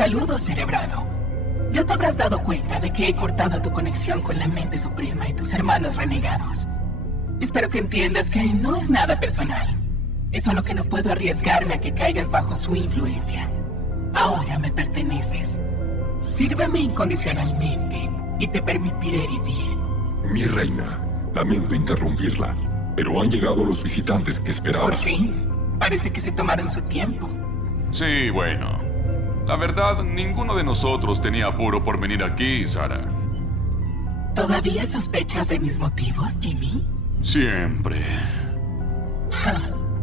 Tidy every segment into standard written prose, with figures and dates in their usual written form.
Saludos, cerebrado. Ya te habrás dado cuenta de que he cortado tu conexión con la mente suprema y tus hermanos renegados. Espero que entiendas que no es nada personal. Es solo que no puedo arriesgarme a que caigas bajo su influencia. Ahora me perteneces. Sírveme incondicionalmente y te permitiré vivir. Mi reina, lamento interrumpirla, pero han llegado los visitantes que esperaba. Por fin, parece que se tomaron su tiempo. Sí, bueno. La verdad, ninguno de nosotros tenía apuro por venir aquí, Sarah. ¿Todavía sospechas de mis motivos, Jimmy? Siempre.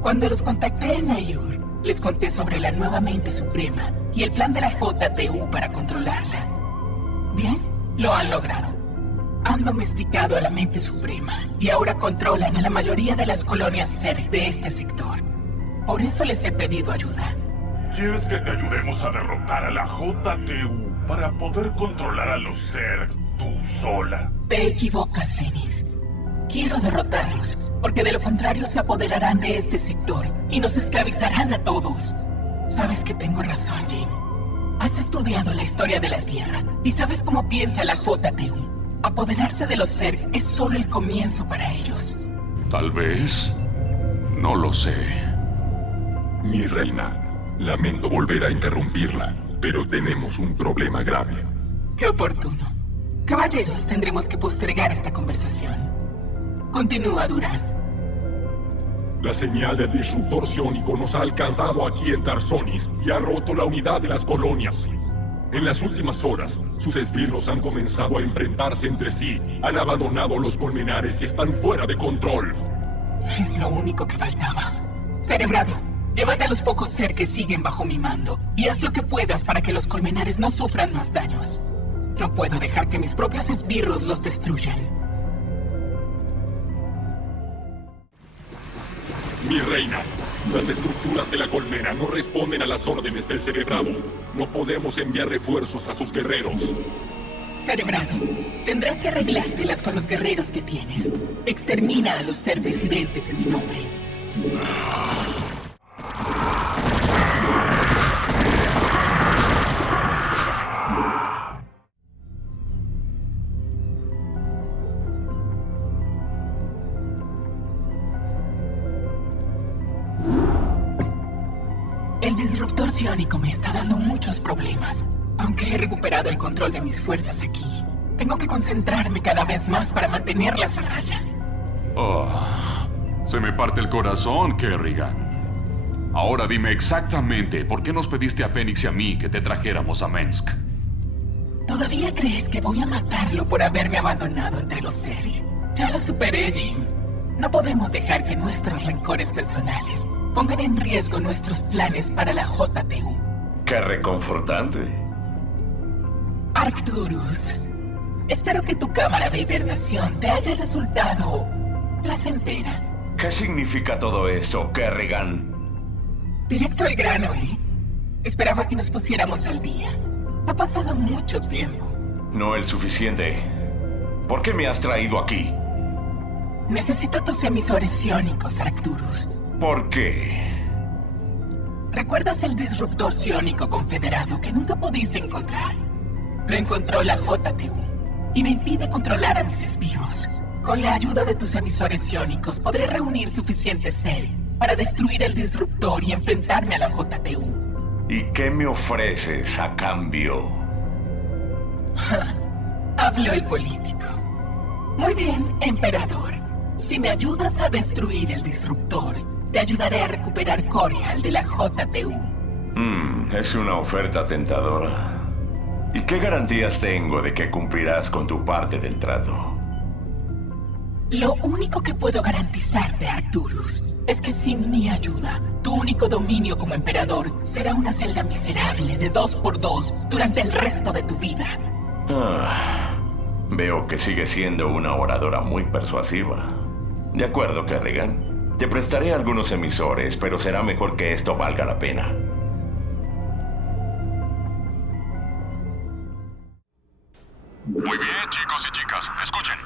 Cuando los contacté en Ayur, les conté sobre la nueva mente suprema y el plan de la JTU para controlarla. Bien, lo han logrado. Han domesticado a la mente suprema y ahora controlan a la mayoría de las colonias Zerg de este sector. Por eso les he pedido ayuda. ¿Quieres que te ayudemos a derrotar a la JTU para poder controlar a los Zerg tú sola? Te equivocas, Fénix. Quiero derrotarlos, porque de lo contrario se apoderarán de este sector y nos esclavizarán a todos. Sabes que tengo razón, Jim. Has estudiado la historia de la Tierra y sabes cómo piensa la JTU. Apoderarse de los Zerg es solo el comienzo para ellos. Tal vez. No lo sé. Mi reina, lamento volver a interrumpirla, pero tenemos un problema grave. Qué oportuno. Caballeros, tendremos que postergar esta conversación. Continúa, Durán. La señal del disruptor psiónico nos ha alcanzado aquí en Tarsonis y ha roto la unidad de las colonias. En las últimas horas, sus esbirros han comenzado a enfrentarse entre sí, han abandonado los colmenares y están fuera de control. Es lo único que faltaba. Cerebrado, llévate a los pocos Zerg que siguen bajo mi mando y haz lo que puedas para que los colmenares no sufran más daños. No puedo dejar que mis propios esbirros los destruyan. Mi reina, las estructuras de la colmena no responden a las órdenes del cerebrado. No podemos enviar refuerzos a sus guerreros. Cerebrado, tendrás que arreglártelas con los guerreros que tienes. Extermina a los Zerg disidentes en mi nombre. El disruptor psiónico me está dando muchos problemas. Aunque he recuperado el control de mis fuerzas aquí, tengo que concentrarme cada vez más para mantenerlas a raya. Oh, se me parte el corazón, Kerrigan. Ahora dime exactamente por qué nos pediste a Fénix y a mí que te trajéramos a Mensk. ¿Todavía crees que voy a matarlo por haberme abandonado entre los Zerg? Ya lo superé, Jim. No podemos dejar que nuestros rencores personales pongan en riesgo nuestros planes para la JTU. ¡Qué reconfortante! Arcturus, espero que tu cámara de hibernación te haya resultado placentera. ¿Qué significa todo esto, Kerrigan? Directo al grano, ¿eh? Esperaba que nos pusiéramos al día. Ha pasado mucho tiempo. No el suficiente. ¿Por qué me has traído aquí? Necesito tus emisores psiónicos, Arcturus. ¿Por qué? ¿Recuerdas el disruptor psiónico confederado que nunca pudiste encontrar? Lo encontró la JTU y me impide controlar a mis esbirros. Con la ayuda de tus emisores psiónicos podré reunir suficientes Zerg para destruir el disruptor y enfrentarme a la JTU. ¿Y qué me ofreces a cambio? Habló el político. Muy bien, emperador. Si me ayudas a destruir el disruptor, te ayudaré a recuperar Corial de la JTU. Es una oferta tentadora. ¿Y qué garantías tengo de que cumplirás con tu parte del trato? Lo único que puedo garantizarte, Arcturus, es que sin mi ayuda, tu único dominio como emperador será una celda miserable de 2x2 durante el resto de tu vida. Veo que sigue siendo una oradora muy persuasiva. De acuerdo, Kerrigan. Te prestaré algunos emisores, pero será mejor que esto valga la pena. Muy bien, chicos y chicas, escuchen.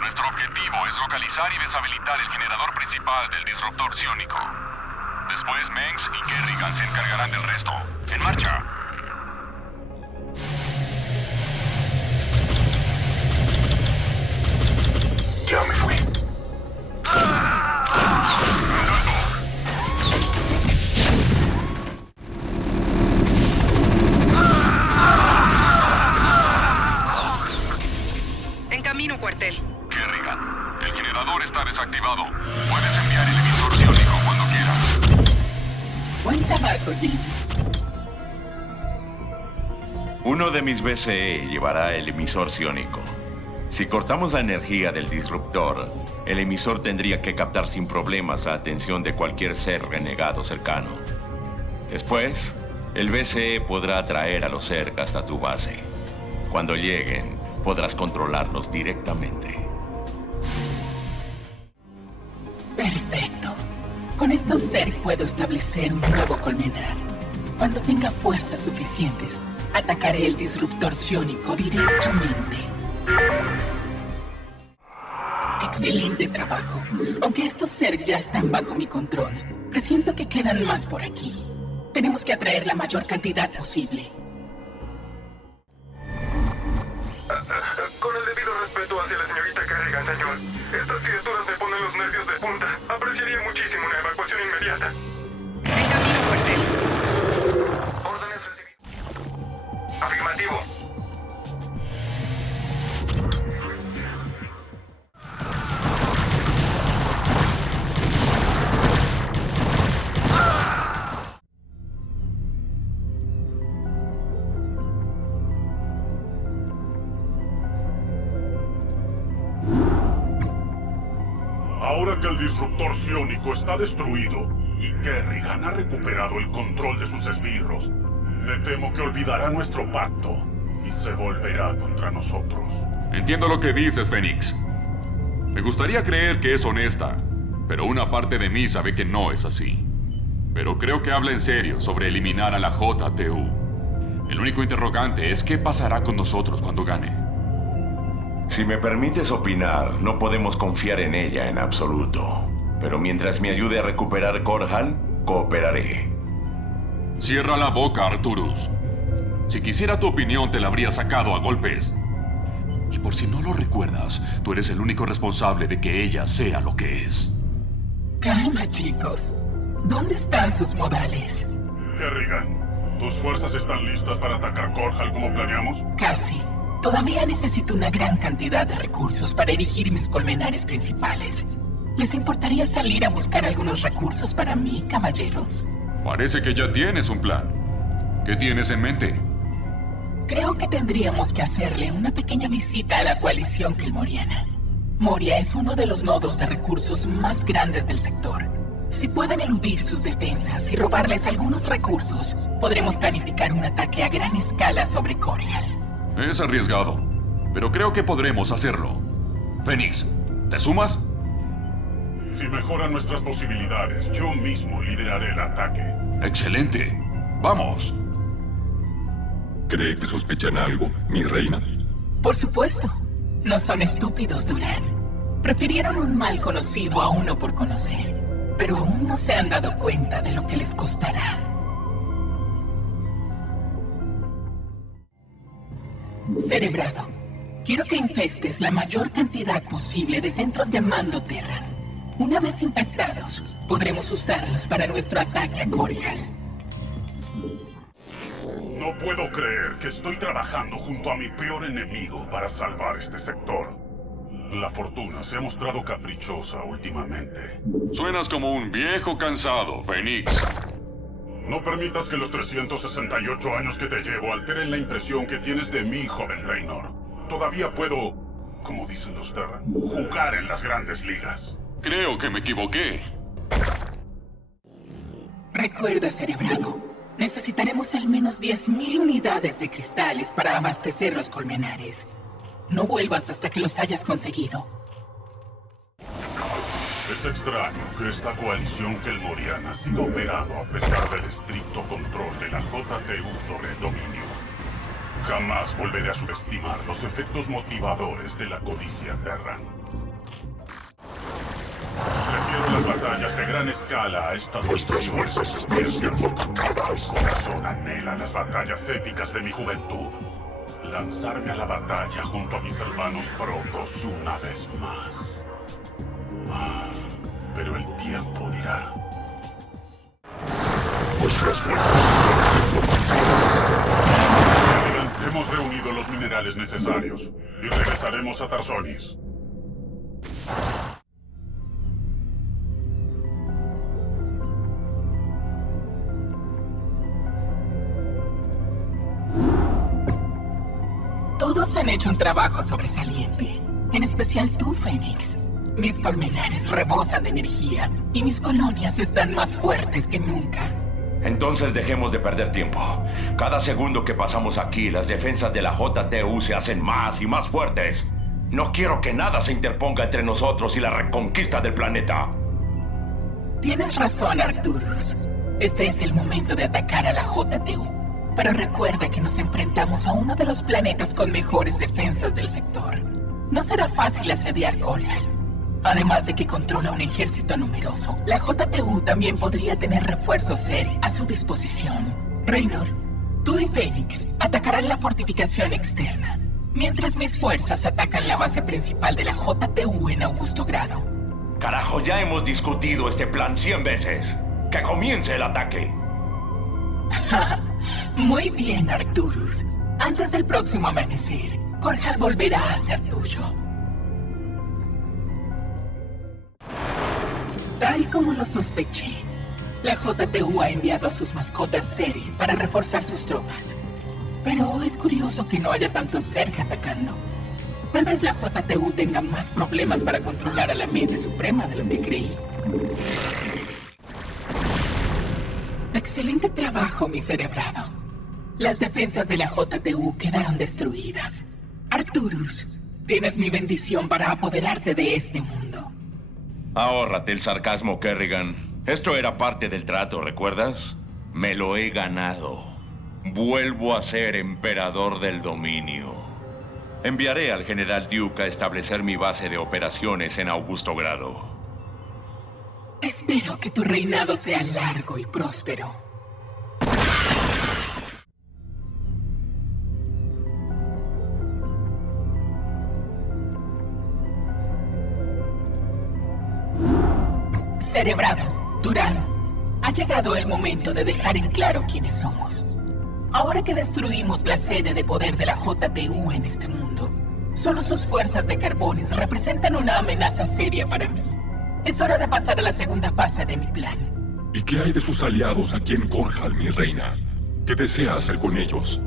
Nuestro objetivo es localizar y deshabilitar el generador principal del disruptor psiónico. Después, Mengs y Kerrigan se encargarán del resto. ¡En marcha! Uno de mis BCE llevará el emisor psiónico. Si cortamos la energía del disruptor, el emisor tendría que captar sin problemas la atención de cualquier ser renegado cercano. Después, el BCE podrá atraer a los Zerg hasta tu base. Cuando lleguen, podrás controlarlos directamente. Perfecto. Con estos Zerg puedo establecer un nuevo colmenar. Cuando tenga fuerzas suficientes, atacaré el disruptor psiónico directamente. Excelente trabajo. Aunque estos Zerg ya están bajo mi control, presiento que quedan más por aquí. Tenemos que atraer la mayor cantidad posible. Con el debido respeto hacia la señorita Kerrigan, señor. Estas criaturas me ponen los nervios de punta. Apreciaría muchísimo una evacuación inmediata. En camino, cuartel. Órdenes recibidas. Afirmativo. Ahora que el disruptor psiónico está destruido y Kerrigan ha recuperado el control de sus esbirros, me temo que olvidará nuestro pacto y se volverá contra nosotros. Entiendo lo que dices, Fénix. Me gustaría creer que es honesta, pero una parte de mí sabe que no es así. Pero creo que habla en serio sobre eliminar a la JTU. El único interrogante es qué pasará con nosotros cuando gane. Si me permites opinar, no podemos confiar en ella en absoluto. Pero mientras me ayude a recuperar Korhal, cooperaré. Cierra la boca, Arturus. Si quisiera tu opinión, te la habría sacado a golpes. Y por si no lo recuerdas, tú eres el único responsable de que ella sea lo que es. Calma, chicos. ¿Dónde están sus modales? Kerrigan, ¿tus fuerzas están listas para atacar Korhal como planeamos? Casi. Todavía necesito una gran cantidad de recursos para erigir mis colmenares principales. ¿Les importaría salir a buscar algunos recursos para mí, caballeros? Parece que ya tienes un plan. ¿Qué tienes en mente? Creo que tendríamos que hacerle una pequeña visita a la coalición kelmoriana. Moria es uno de los nodos de recursos más grandes del sector. Si pueden eludir sus defensas y robarles algunos recursos, podremos planificar un ataque a gran escala sobre Korhal. Es arriesgado, pero creo que podremos hacerlo. Fénix, ¿te sumas? Si mejoran nuestras posibilidades, yo mismo lideraré el ataque. ¡Excelente! ¡Vamos! ¿Cree que sospechan algo, mi reina? Por supuesto. No son estúpidos, Durán. Prefirieron un mal conocido a uno por conocer, pero aún no se han dado cuenta de lo que les costará. Cerebrado, quiero que infestes la mayor cantidad posible de centros de mando Terran. Una vez infestados, podremos usarlos para nuestro ataque a Korhal. No puedo creer que estoy trabajando junto a mi peor enemigo para salvar este sector. La fortuna se ha mostrado caprichosa últimamente. Suenas como un viejo cansado, Fénix. No permitas que los 368 años que te llevo alteren la impresión que tienes de mí, joven Raynor. Todavía puedo, como dicen los Terran, jugar en las grandes ligas. Creo que me equivoqué. Recuerda, Cerebrado, necesitaremos al menos 10.000 unidades de cristales para abastecer los colmenares. No vuelvas hasta que los hayas conseguido. Es extraño que esta coalición kelmoriana siga operando a pesar del estricto control de la JTU sobre el dominio. Jamás volveré a subestimar los efectos motivadores de la codicia Terran. Prefiero las batallas de gran escala a estas... Nuestras fuerzas están siendo atacadas. Mi corazón anhela las batallas épicas de mi juventud. Lanzarme a la batalla junto a mis hermanos protos una vez más. Pero el tiempo dirá. Nuestras fuerzas están siendo atacadas. Hemos reunido los minerales necesarios y regresaremos a Tarsonis. Todos han hecho un trabajo sobresaliente. En especial tú, Fénix. Mis colmenares rebosan de energía y mis colonias están más fuertes que nunca. Entonces dejemos de perder tiempo. Cada segundo que pasamos aquí, las defensas de la JTU se hacen más y más fuertes. No quiero que nada se interponga entre nosotros y la reconquista del planeta. Tienes razón, Arcturus. Este es el momento de atacar a la JTU. Pero recuerda que nos enfrentamos a uno de los planetas con mejores defensas del sector. No será fácil asediar Korhal. Además de que controla un ejército numeroso, la JTU también podría tener refuerzos Seri a su disposición. Reynor, tú y Fénix atacarán la fortificación externa, mientras mis fuerzas atacan la base principal de la JTU en Augusto Grado. Carajo, ya hemos discutido este plan 100 veces. ¡Que comience el ataque! Muy bien, Arcturus. Antes del próximo amanecer, Korhal volverá a ser tuyo. Tal como lo sospeché, la JTU ha enviado a sus mascotas Seri para reforzar sus tropas. Pero es curioso que no haya tantos Zerg atacando. Tal vez la JTU tenga más problemas para controlar a la mente suprema de lo que creí. Excelente trabajo, mi cerebrado. Las defensas de la JTU quedaron destruidas. Arcturus, tienes mi bendición para apoderarte de este mundo. Ahórrate el sarcasmo, Kerrigan. Esto era parte del trato, ¿recuerdas? Me lo he ganado. Vuelvo a ser emperador del dominio. Enviaré al general Duke a establecer mi base de operaciones en Augusto Grado. Espero que tu reinado sea largo y próspero. Cerebrado, Durán, ha llegado el momento de dejar en claro quiénes somos. Ahora que destruimos la sede de poder de la JTU en este mundo, solo sus fuerzas de Carbonis representan una amenaza seria para mí. Es hora de pasar a la segunda fase de mi plan. ¿Y qué hay de sus aliados aquí en Korhal, mi reina? ¿Qué desea hacer con ellos?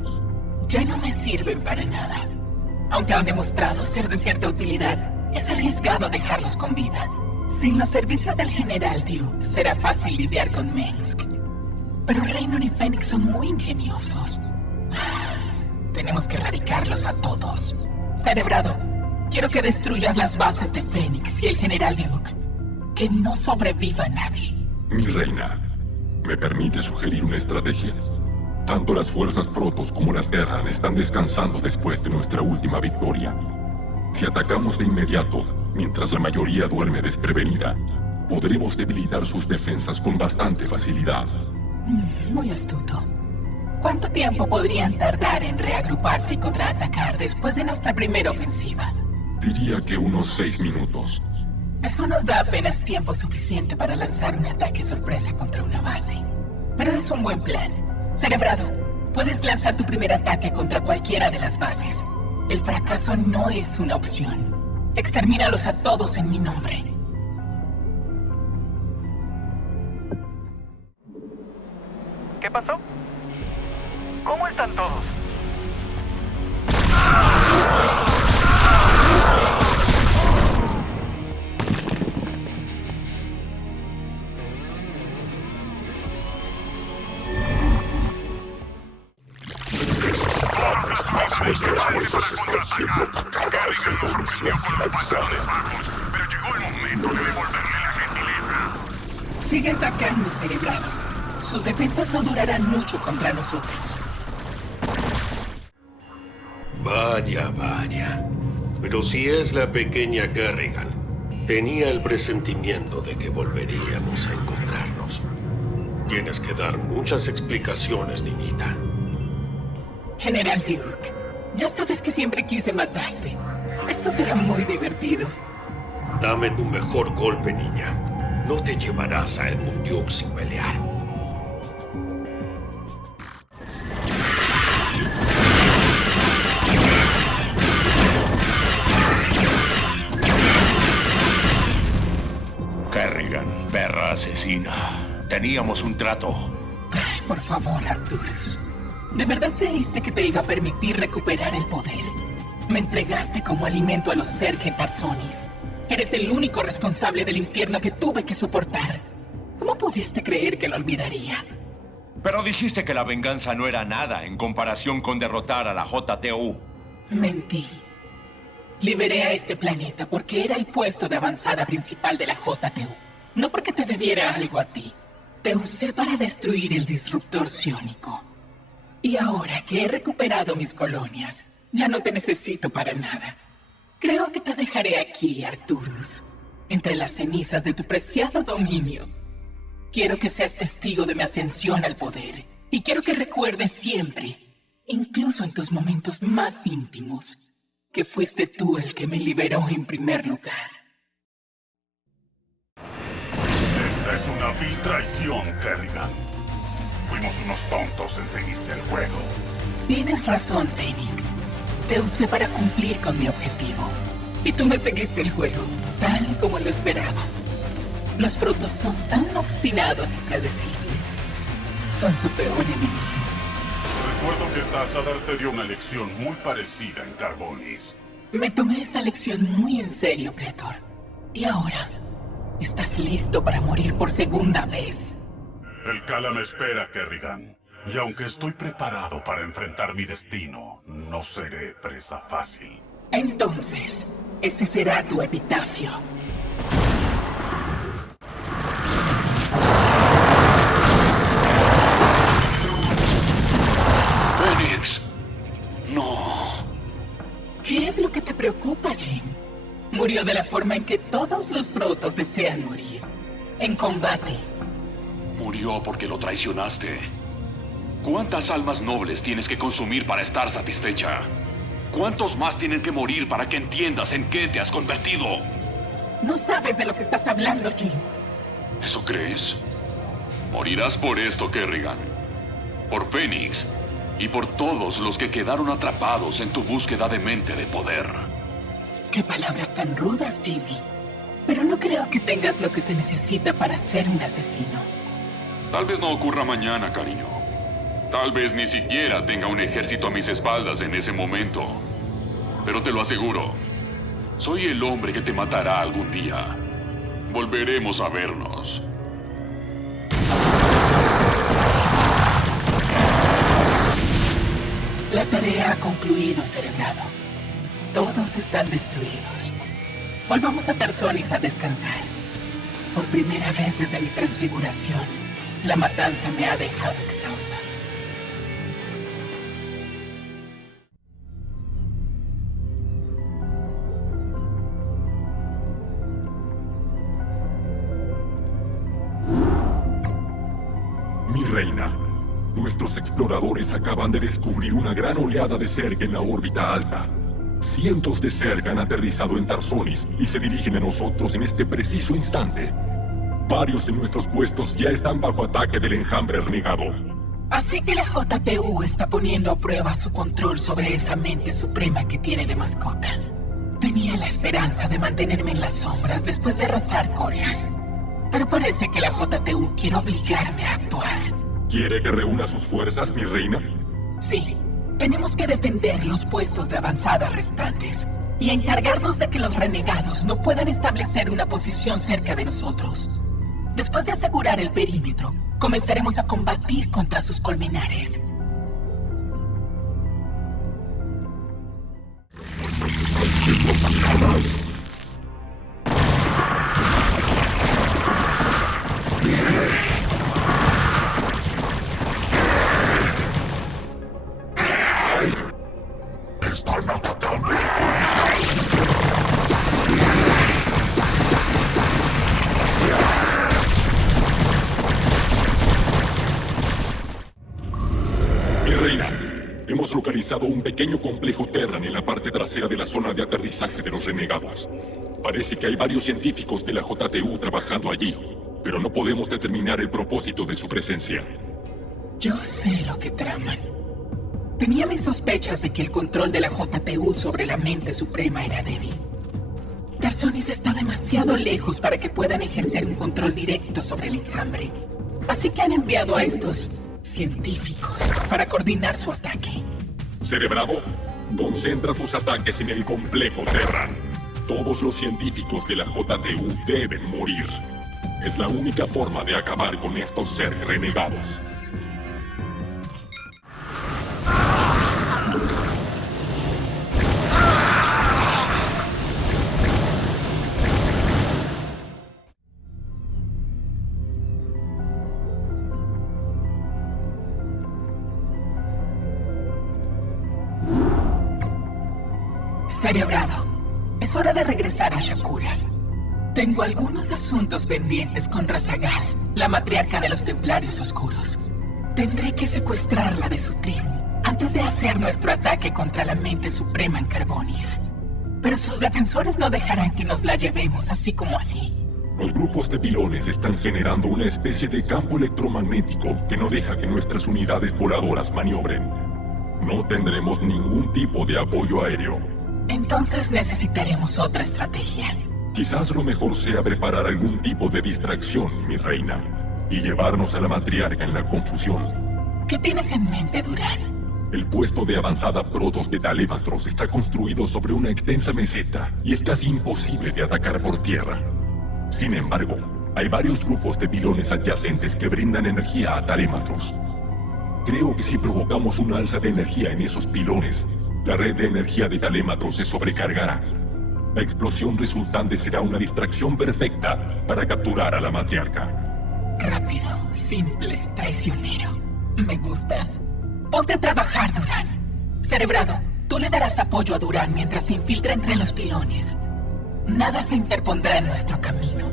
Ya no me sirven para nada. Aunque han demostrado ser de cierta utilidad, es arriesgado dejarlos con vida. Sin los servicios del general Duke, será fácil lidiar con Mengsk. Pero Reynor y Fénix son muy ingeniosos. Tenemos que erradicarlos a todos. Cerebrado, quiero que destruyas las bases de Fénix y el general Duke. Que no sobreviva nadie. Mi reina, ¿me permite sugerir una estrategia? Tanto las fuerzas Protoss como las Terran están descansando después de nuestra última victoria. Si atacamos de inmediato, mientras la mayoría duerme desprevenida, podremos debilitar sus defensas con bastante facilidad. Muy astuto. ¿Cuánto tiempo podrían tardar en reagruparse y contraatacar después de nuestra primera ofensiva? Diría que unos 6 minutos. Eso nos da apenas tiempo suficiente para lanzar un ataque sorpresa contra una base. Pero es un buen plan. Cerebrado, puedes lanzar tu primer ataque contra cualquiera de las bases. El fracaso no es una opción. Extermínalos a todos en mi nombre. ¿Qué pasó? ¿Cómo están todos? Nuestras fuerzas están siendo atacadas en condición finalizada. Pero llegó el momento de devolverle la gentileza. Sigue atacando, cerebrado. Sus defensas no durarán mucho contra nosotros. Vaya, vaya. Pero si es la pequeña Kerrigan, tenía el presentimiento de que volveríamos a encontrarnos. Tienes que dar muchas explicaciones, niñita. General Duke, ya sabes que siempre quise matarte. Esto será muy divertido. Dame tu mejor golpe, niña. No te llevarás a Edmund Duke sin pelear. Kerrigan, perra asesina. Teníamos un trato. Por favor, Arcturus. ¿De verdad creíste que te iba a permitir recuperar el poder? Me entregaste como alimento a los Sergen Tarsonis. Eres el único responsable del infierno que tuve que soportar. ¿Cómo pudiste creer que lo olvidaría? Pero dijiste que la venganza no era nada en comparación con derrotar a la JTU. Mentí. Liberé a este planeta porque era el puesto de avanzada principal de la JTU. No porque te debiera algo a ti. Te usé para destruir el disruptor psiónico. Y ahora que he recuperado mis colonias, ya no te necesito para nada. Creo que te dejaré aquí, Arturus, entre las cenizas de tu preciado dominio. Quiero que seas testigo de mi ascensión al poder. Y quiero que recuerdes siempre, incluso en tus momentos más íntimos, que fuiste tú el que me liberó en primer lugar. Esta es una vil traición, Kerrigan. Fuimos unos tontos en seguirte el juego. Tienes razón, Phoenix. Te usé para cumplir con mi objetivo. Y tú me seguiste el juego, tal como lo esperaba. Los protos son tan obstinados y predecibles. Son su peor enemigo. Recuerdo que Tassadar te dio una lección muy parecida en Carbonis. Me tomé esa lección muy en serio, Pretor. Y ahora, ¿estás listo para morir por segunda vez? El Kala me espera, Kerrigan. Y aunque estoy preparado para enfrentar mi destino, no seré presa fácil. Entonces, ese será tu epitafio. Fénix. No. ¿Qué es lo que te preocupa, Jim? Murió de la forma en que todos los protos desean morir. En combate. Murió porque lo traicionaste. ¿Cuántas almas nobles tienes que consumir para estar satisfecha? ¿Cuántos más tienen que morir para que entiendas en qué te has convertido? No sabes de lo que estás hablando, Jim. ¿Eso crees? Morirás por esto, Kerrigan. Por Fénix. Y por todos los que quedaron atrapados en tu búsqueda de mente de poder. Qué palabras tan rudas, Jimmy. Pero no creo que tengas lo que se necesita para ser un asesino. Tal vez no ocurra mañana, cariño. Tal vez ni siquiera tenga un ejército a mis espaldas en ese momento. Pero te lo aseguro, soy el hombre que te matará algún día. Volveremos a vernos. La tarea ha concluido, cerebrado. Todos están destruidos. Volvamos a Tarsonis a descansar. Por primera vez desde mi transfiguración, la matanza me ha dejado exhausta. Mi reina, nuestros exploradores acaban de descubrir una gran oleada de Zerg en la órbita alta. Cientos de Zerg han aterrizado en Tarsonis y se dirigen a nosotros en este preciso instante. Varios de nuestros puestos ya están bajo ataque del enjambre renegado. Así que la JTU está poniendo a prueba su control sobre esa mente suprema que tiene de mascota. Tenía la esperanza de mantenerme en las sombras después de arrasar Corial. Pero parece que la JTU quiere obligarme a actuar. ¿Quiere que reúna sus fuerzas, mi reina? Sí, tenemos que defender los puestos de avanzada restantes y encargarnos de que los renegados no puedan establecer una posición cerca de nosotros. Después de asegurar el perímetro, comenzaremos a combatir contra sus colmenares. ¡Están atacando! Mi reina, hemos localizado un pequeño complejo Terran en la parte trasera de la zona de aterrizaje de los renegados. Parece que hay varios científicos de la JTU trabajando allí, pero no podemos determinar el propósito de su presencia. Yo sé lo que traman. Tenía mis sospechas de que el control de la JTU sobre la mente suprema era débil. Tarsonis está demasiado lejos para que puedan ejercer un control directo sobre el enjambre. Así que han enviado a estos científicos para coordinar su ataque. Cerebrado, Concentra tus ataques en el complejo Terran. Todos los científicos de la JTU deben morir. Es la única forma de acabar con estos seres renegados. Cerebrado, es hora de regresar a Shakuras. Tengo algunos asuntos pendientes con Razagal, la matriarca de los Templarios Oscuros. Tendré que secuestrarla de su tribu antes de hacer nuestro ataque contra la mente suprema en Carbonis. Pero sus defensores no dejarán que nos la llevemos así como así. Los grupos de pilones están generando una especie de campo electromagnético que no deja que nuestras unidades voladoras maniobren. No tendremos ningún tipo de apoyo aéreo. Entonces necesitaremos otra estrategia. Quizás lo mejor sea preparar algún tipo de distracción, mi reina, y llevarnos a la matriarca en la confusión. ¿Qué tienes en mente, Durán? El puesto de avanzada Protoss de Talématros está construido sobre una extensa meseta y es casi imposible de atacar por tierra. Sin embargo, hay varios grupos de pilones adyacentes que brindan energía a Talématros. Creo que si provocamos una alza de energía en esos pilones, la red de energía de Talématros se sobrecargará. La explosión resultante será una distracción perfecta para capturar a la matriarca. Rápido, simple, traicionero. Me gusta. Ponte a trabajar, Durán. Cerebrado, tú le darás apoyo a Durán mientras se infiltra entre los pilones. Nada se interpondrá en nuestro camino.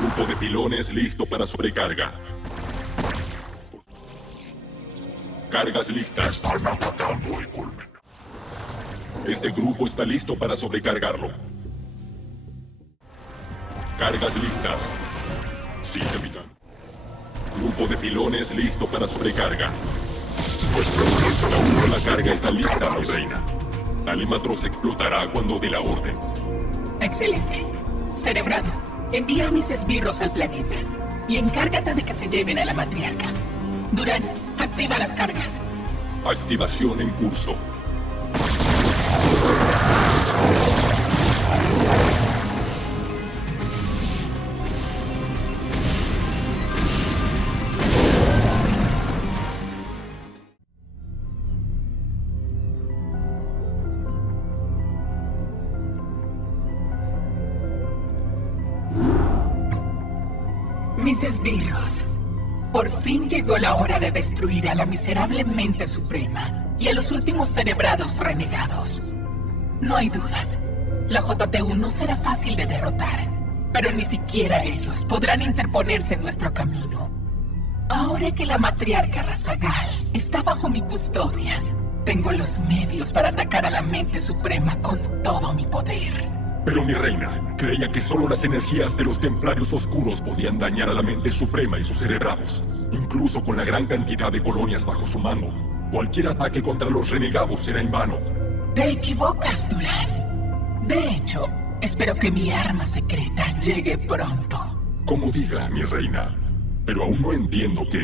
Grupo de pilones listo para sobrecarga. Cargas listas. Están atacando el culmen. Este grupo está listo para sobrecargarlo. Cargas listas. Sí, capitán. Grupo de pilones listo para sobrecarga. La carga está lista, mi reina. Talématros explotará cuando dé la orden. Excelente. Cerebrado, envía a mis esbirros al planeta y encárgate de que se lleven a la matriarca. Durán, activa las cargas. Activación en curso. Mis esbirros. Por fin llegó la hora de destruir a la miserable mente suprema y a los últimos cerebrados renegados. No hay dudas, la JTU no será fácil de derrotar, pero ni siquiera ellos podrán interponerse en nuestro camino. Ahora que la matriarca Razagal está bajo mi custodia, tengo los medios para atacar a la mente suprema con todo mi poder. Pero mi reina, creía que solo las energías de los templarios oscuros podían dañar a la mente suprema y sus cerebrados. Incluso con la gran cantidad de colonias bajo su mando, cualquier ataque contra los renegados será en vano. Te equivocas, Durán. De hecho, espero que mi arma secreta llegue pronto. Como diga, mi reina. Pero aún no entiendo qué.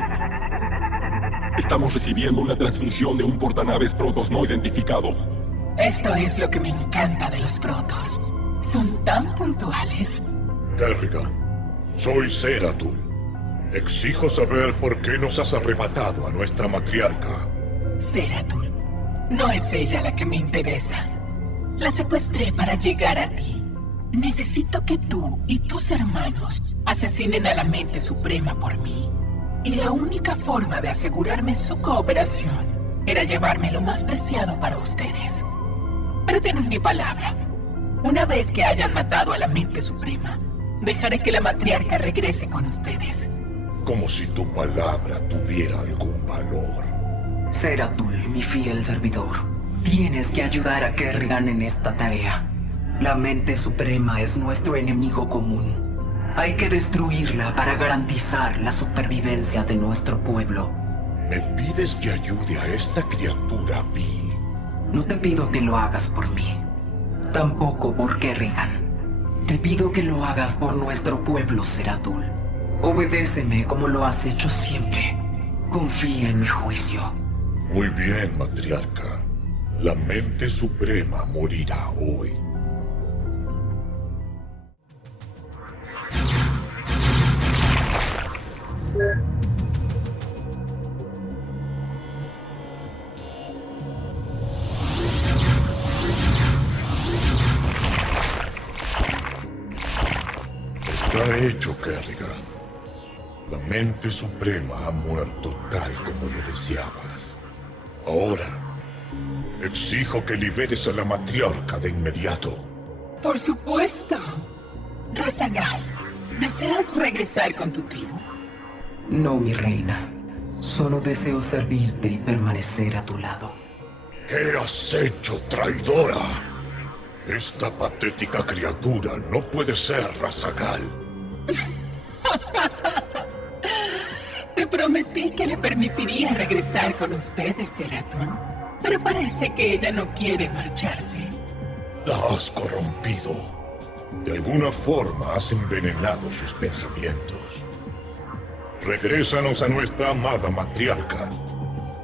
Estamos recibiendo una transmisión de un portanaves Protoss no identificado. Esto es lo que me encanta de los Protoss. Son tan puntuales. Kerrigan, soy Zeratul. Exijo saber por qué nos has arrebatado a nuestra matriarca. Zeratul, no es ella la que me interesa. La secuestré para llegar a ti. Necesito que tú y tus hermanos asesinen a la mente suprema por mí. Y la única forma de asegurarme su cooperación era llevarme lo más preciado para ustedes. Pero tienes mi palabra. Una vez que hayan matado a la mente suprema, dejaré que la matriarca regrese con ustedes. Como si tu palabra tuviera algún valor. Zeratul, mi fiel servidor, tienes que ayudar a Kerrigan en esta tarea. La mente suprema es nuestro enemigo común. Hay que destruirla para garantizar la supervivencia de nuestro pueblo. ¿Me pides que ayude a esta criatura vil? No te pido que lo hagas por mí. Tampoco por Kerrigan. Te pido que lo hagas por nuestro pueblo, Zeratul. Obedéceme como lo has hecho siempre. Confía en mi juicio. Muy bien, matriarca. La mente suprema morirá hoy. Está hecho, Kerrigan. La mente suprema ha muerto tal como lo deseabas. Ahora, exijo que liberes a la matriarca de inmediato. Por supuesto. Razagal, ¿deseas regresar con tu tribu? No, mi reina. Solo deseo servirte y permanecer a tu lado. ¿Qué has hecho, traidora? Esta patética criatura no puede ser Razagal. Te prometí que le permitiría regresar con ustedes, Zeratul. Pero parece que ella no quiere marcharse. La has corrompido. De alguna forma has envenenado sus pensamientos. Regrésanos a nuestra amada matriarca,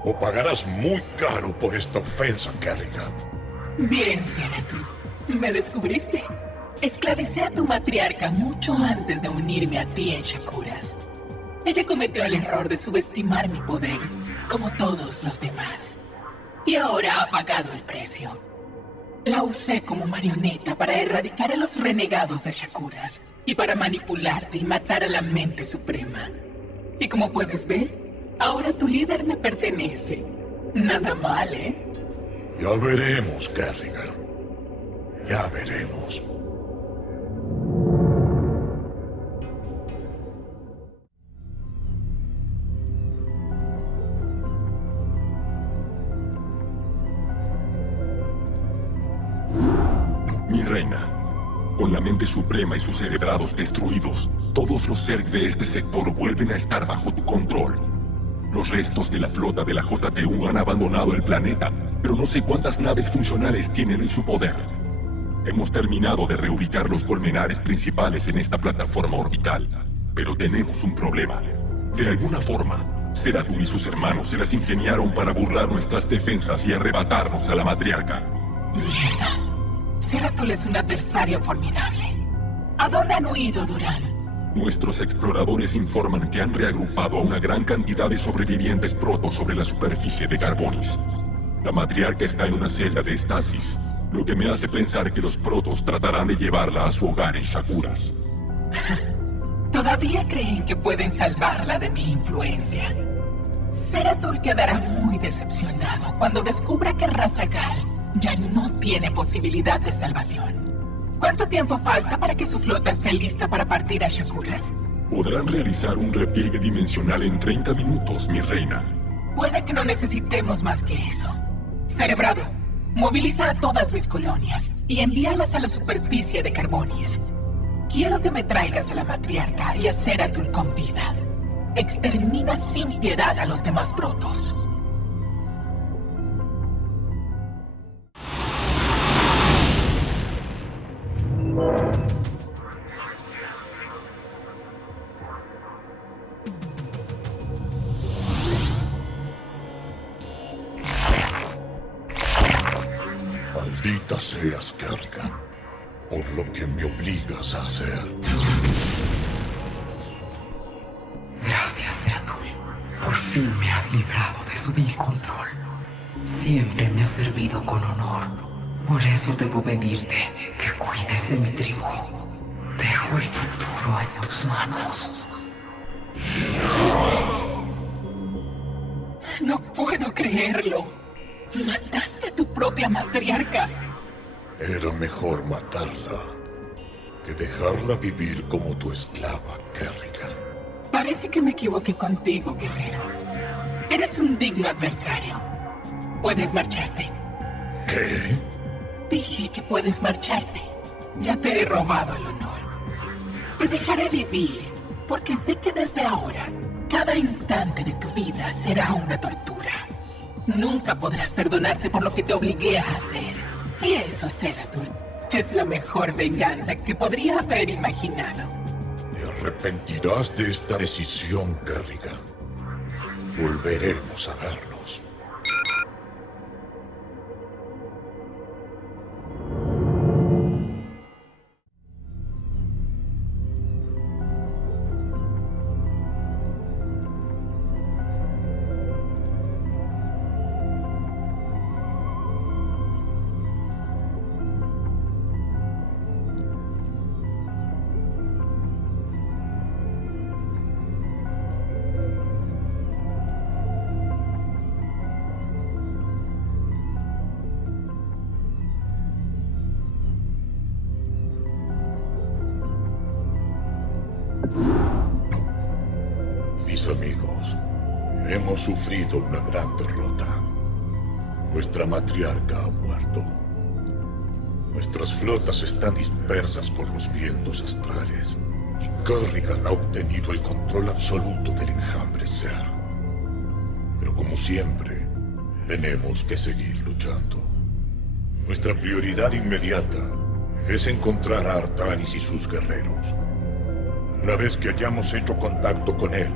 o pagarás muy caro por esta ofensa, Kerrigan. Bien, Zeratul. ¿Me descubriste? Esclavicé a tu matriarca mucho antes de unirme a ti en Shakuras. Ella cometió el error de subestimar mi poder, como todos los demás. Y ahora ha pagado el precio. La usé como marioneta para erradicar a los renegados de Shakuras y para manipularte y matar a la mente suprema. Y como puedes ver, ahora tu líder me pertenece. Nada mal, ¿eh? Ya veremos, Kerrigan. Ya veremos. Mi reina, con la mente suprema y sus cerebrados destruidos, todos los Zerg de este sector vuelven a estar bajo tu control. Los restos de la flota de la JTU han abandonado el planeta, pero no sé cuántas naves funcionales tienen en su poder. Hemos terminado de reubicar los colmenares principales en esta plataforma orbital, pero tenemos un problema. De alguna forma, Zeratul y sus hermanos se las ingeniaron para burlar nuestras defensas y arrebatarnos a la matriarca. Mierda. Zeratul es un adversario formidable. ¿A dónde han huido, Durán? Nuestros exploradores informan que han reagrupado a una gran cantidad de sobrevivientes protos sobre la superficie de Carbonis. La matriarca está en una celda de estasis, lo que me hace pensar que los protos tratarán de llevarla a su hogar en Shakuras. ¿Todavía creen que pueden salvarla de mi influencia? Zeratul quedará muy decepcionado cuando descubra que Razagal ya no tiene posibilidad de salvación. ¿Cuánto tiempo falta para que su flota esté lista para partir a Shakuras? Podrán realizar un repliegue dimensional en 30 minutos, mi reina. Puede que no necesitemos más que eso. Cerebrado, moviliza a todas mis colonias y envíalas a la superficie de Carbonis. Quiero que me traigas a la matriarca y a Zeratul con vida. Extermina sin piedad a los demás protos. Maldita seas, Kerrigan, por lo que me obligas a hacer. Gracias, Zeratul. Por fin me has librado de su vil control. Siempre me has servido con honor. Por eso debo pedirte que cuides de mi tribu. Dejo el futuro en tus manos. No puedo creerlo. Mataste a tu propia matriarca. Era mejor matarla que dejarla vivir como tu esclava, Kerrigan. Parece que me equivoqué contigo, guerrero. Eres un digno adversario. Puedes marcharte. ¿Qué? Dije que puedes marcharte. Ya te he robado el honor. Te dejaré vivir, porque sé que desde ahora, cada instante de tu vida será una tortura. Nunca podrás perdonarte por lo que te obligué a hacer. Y eso, Zeratul, es la mejor venganza que podría haber imaginado. Te arrepentirás de esta decisión, Kerrigan. Volveremos a vernos. Mis amigos, hemos sufrido una gran derrota. Nuestra matriarca ha muerto. Nuestras flotas están dispersas por los vientos astrales. Y Kerrigan ha obtenido el control absoluto del enjambre Zerg. Pero como siempre, tenemos que seguir luchando. Nuestra prioridad inmediata es encontrar a Artanis y sus guerreros. Una vez que hayamos hecho contacto con él,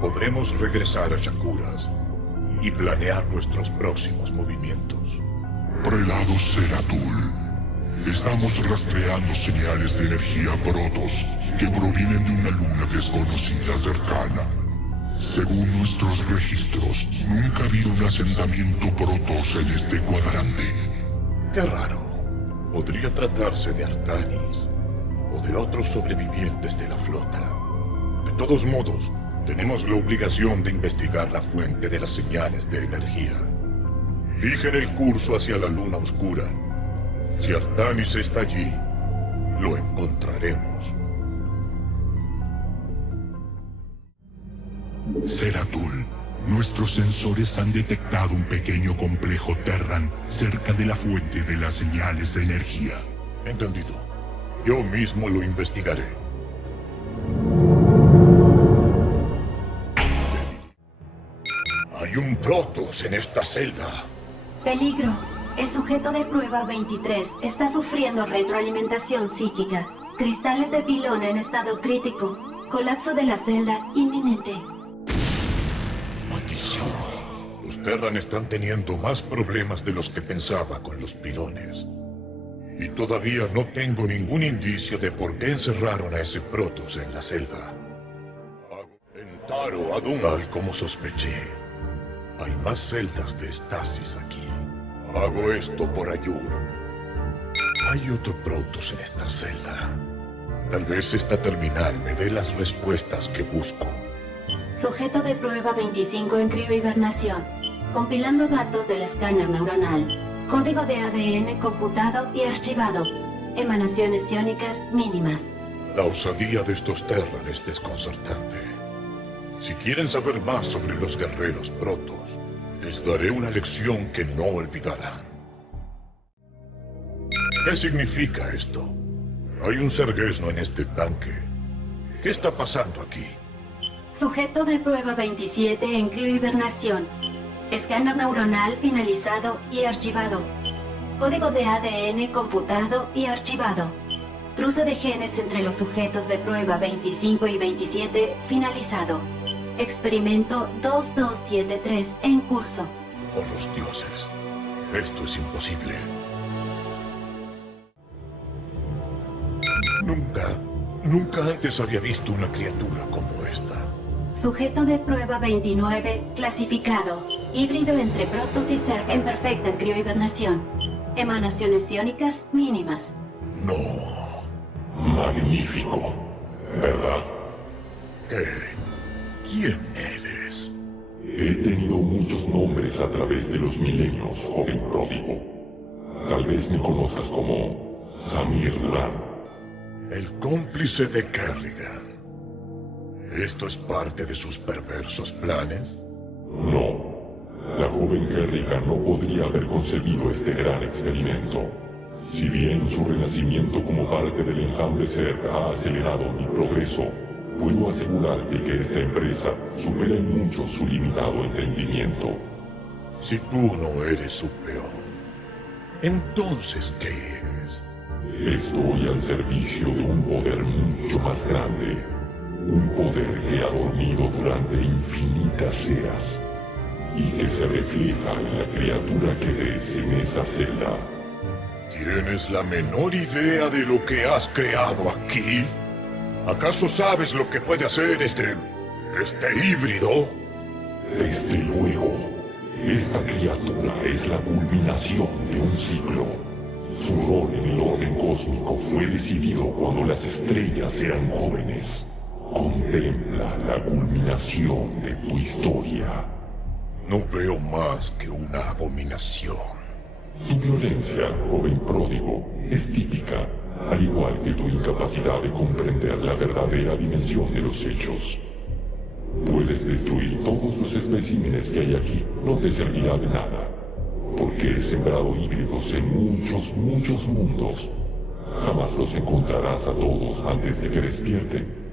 podremos regresar a Shakuras y planear nuestros próximos movimientos. Prelado Zeratul, estamos rastreando señales de energía Protoss que provienen de una luna desconocida cercana. Según nuestros registros, nunca ha habido un asentamiento Protoss en este cuadrante. Qué raro. Podría tratarse de Artanis o de otros sobrevivientes de la flota. De todos modos, tenemos la obligación de investigar la fuente de las señales de energía. Fijen el curso hacia la luna oscura. Si Artanis está allí, lo encontraremos. Zeratul, nuestros sensores han detectado un pequeño complejo Terran cerca de la fuente de las señales de energía. Entendido. Yo mismo lo investigaré. Hay un Protoss en esta celda. Peligro. El sujeto de prueba 23 está sufriendo retroalimentación psíquica. Cristales de pilón en estado crítico. Colapso de la celda inminente. Maldición. Los Terran están teniendo más problemas de los que pensaba con los pilones. Y todavía no tengo ningún indicio de por qué encerraron a ese Protoss en la celda. En Taro Adun, tal como sospeché, hay más celdas de estasis aquí. Hago esto por Ayur. Hay otro Protoss en esta celda. Tal vez esta terminal me dé las respuestas que busco. Sujeto de prueba 25 en criohibernación. Compilando datos del escáner neuronal. Código de ADN computado y archivado. Emanaciones iónicas mínimas. La osadía de estos Terran es desconcertante. Si quieren saber más sobre los guerreros Protoss, les daré una lección que no olvidarán. ¿Qué significa esto? Hay un Serguesno en este tanque. ¿Qué está pasando aquí? Sujeto de prueba 27 en criohibernación. Escáner neuronal finalizado y archivado. Código de ADN computado y archivado. Cruce de genes entre los sujetos de prueba 25 y 27 finalizado. Experimento 2273 en curso. Oh, los dioses. Esto es imposible. Nunca antes había visto una criatura como esta. Sujeto de prueba 29 clasificado. Híbrido entre Protoss y Zerg en perfecta criohibernación. Emanaciones iónicas mínimas. No. Magnífico. ¿Verdad? ¿Qué? ¿Quién eres? He tenido muchos nombres a través de los milenios, joven pródigo. Tal vez me conozcas como Samir Duran. El cómplice de Kerrigan. ¿Esto es parte de sus perversos planes? No. La joven Kerrigan no podría haber concebido este gran experimento. Si bien su renacimiento como parte del enjambre Zerg ha acelerado mi progreso, puedo asegurarte que esta empresa supera en mucho su limitado entendimiento. Si tú no eres su peón, entonces ¿qué eres? Estoy al servicio de un poder mucho más grande. Un poder que ha dormido durante infinitas eras y que se refleja en la criatura que ves en esa celda. ¿Tienes la menor idea de lo que has creado aquí? ¿Acaso sabes lo que puede hacer este híbrido? Desde luego, esta criatura es la culminación de un ciclo. Su rol en el orden cósmico fue decidido cuando las estrellas eran jóvenes. Contempla la culminación de tu historia. No veo más que una abominación. Tu violencia, joven pródigo, es típica, al igual que tu incapacidad de comprender la verdadera dimensión de los hechos. Puedes destruir todos los especímenes que hay aquí, no te servirá de nada, porque he sembrado híbridos en muchos mundos. Jamás los encontrarás a todos antes de que despierten.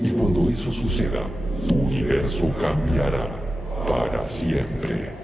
Y cuando eso suceda, tu universo cambiará para siempre.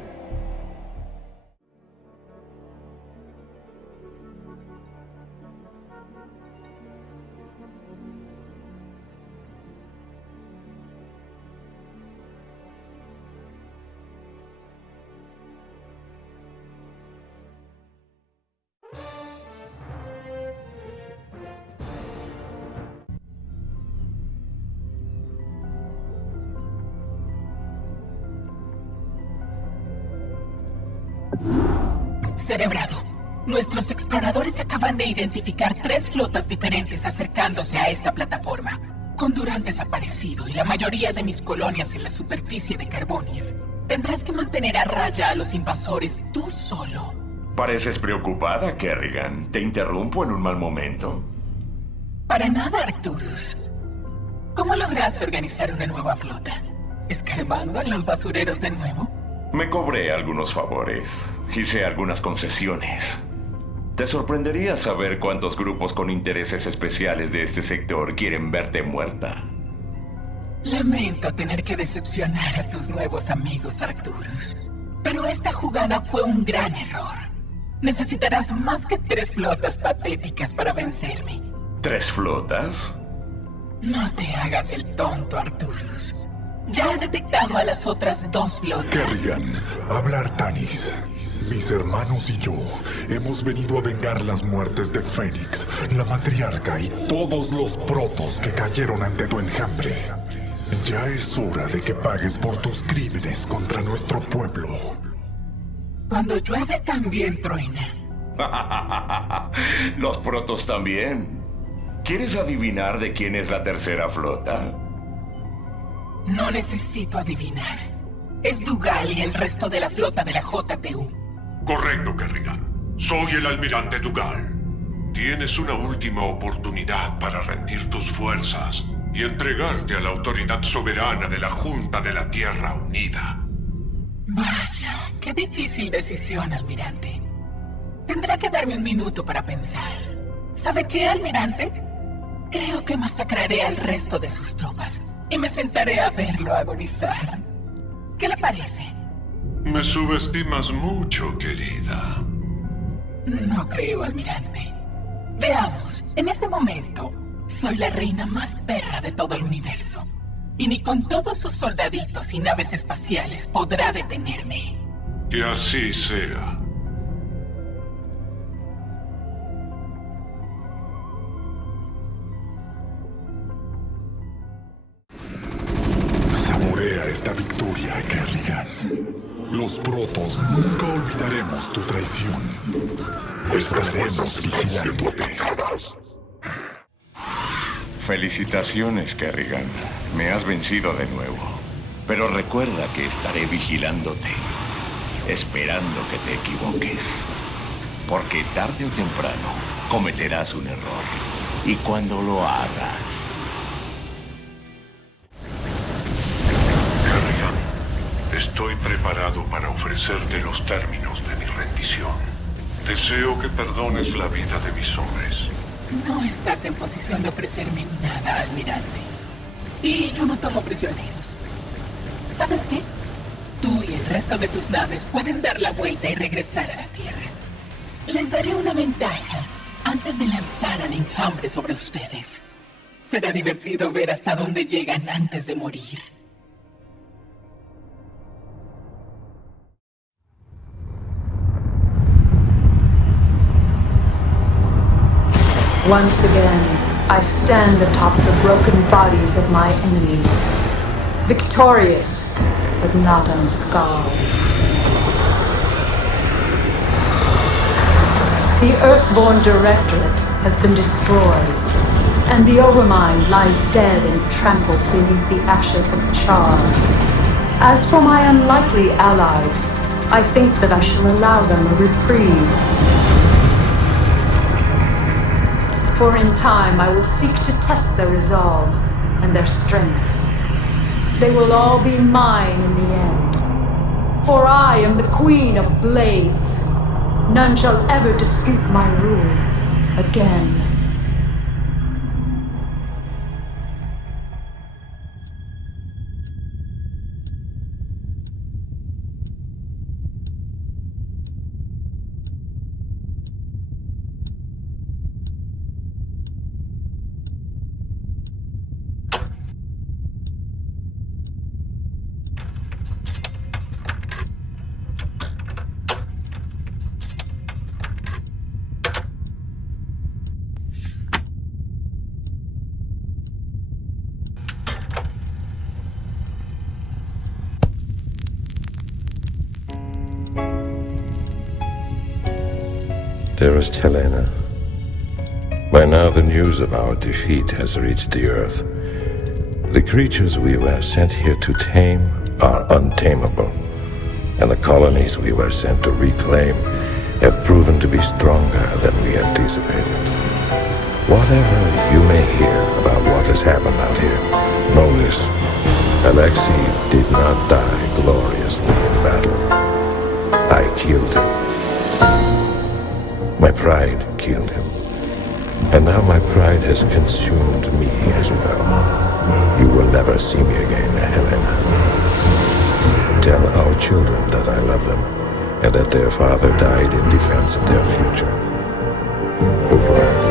Cerebrado, nuestros exploradores acaban de identificar 3 flotas diferentes acercándose a esta plataforma. Con Durán desaparecido y la mayoría de mis colonias en la superficie de Carbonis, tendrás que mantener a raya a los invasores tú solo. Pareces preocupada, Kerrigan. ¿Te interrumpo en un mal momento? Para nada, Arcturus. ¿Cómo lograste organizar una nueva flota? ¿Escarbando en los basureros de nuevo? Me cobré algunos favores. Hice algunas concesiones. Te sorprendería saber cuántos grupos con intereses especiales de este sector quieren verte muerta. Lamento tener que decepcionar a tus nuevos amigos, Arcturus. Pero esta jugada fue un gran error. Necesitarás más que 3 flotas patéticas para vencerme. ¿3 flotas? No te hagas el tonto, Arcturus. Ya he detectado a las otras 2 flotas. Kerrigan, habla Artanis. Mis hermanos y yo hemos venido a vengar las muertes de Fénix, la matriarca y todos los protos que cayeron ante tu enjambre. Ya es hora de que pagues por tus crímenes contra nuestro pueblo. Cuando llueve también truena. Los protos también. ¿Quieres adivinar de quién es la tercera flota? No necesito adivinar. Es Dougal y el resto de la flota de la JTU. Correcto, Kerrigan. Soy el almirante Dougal. Tienes una última oportunidad para rendir tus fuerzas y entregarte a la autoridad soberana de la Junta de la Tierra Unida. Vaya, qué difícil decisión, almirante. Tendrá que darme un minuto para pensar. ¿Sabe qué, almirante? Creo que masacraré al resto de sus tropas y me sentaré a verlo agonizar. ¿Qué le parece? Me subestimas mucho, querida. No creo, almirante. Veamos, en este momento, soy la reina más perra de todo el universo. Y ni con todos sus soldaditos y naves espaciales podrá detenerme. Que así sea. Saborea esta victoria, Kerrigan. Los protos nunca olvidaremos tu traición. Estaremos vigilándote. Felicitaciones, Kerrigan. Me has vencido de nuevo. Pero recuerda que estaré vigilándote, esperando que te equivoques. Porque tarde o temprano cometerás un error. Y cuando lo hagas... Kerrigan, estoy preparado para ofrecerte los términos de mi rendición. Deseo que perdones la vida de mis hombres. No estás en posición de ofrecerme nada, almirante. Y yo no tomo prisioneros. ¿Sabes qué? Tú y el resto de tus naves pueden dar la vuelta y regresar a la Tierra. Les daré una ventaja antes de lanzar al enjambre sobre ustedes. Será divertido ver hasta dónde llegan antes de morir. Once again, I stand atop the broken bodies of my enemies, victorious, but not unscarred. The Earthborn Directorate has been destroyed, and the Overmind lies dead and trampled beneath the ashes of Char. As for my unlikely allies, I think that I shall allow them a reprieve. For in time I will seek to test their resolve and their strengths. They will all be mine in the end. For I am the Queen of Blades. None shall ever dispute my rule again. Dearest Helena, by now the news of our defeat has reached the Earth. The creatures we were sent here to tame are untamable, and the colonies we were sent to reclaim have proven to be stronger than we anticipated. Whatever you may hear about what has happened out here, know this: Alexei did not die gloriously in battle. I killed him. My pride killed him. And now my pride has consumed me as well. You will never see me again, Helena. Tell our children that I love them, and that their father died in defense of their future. Over.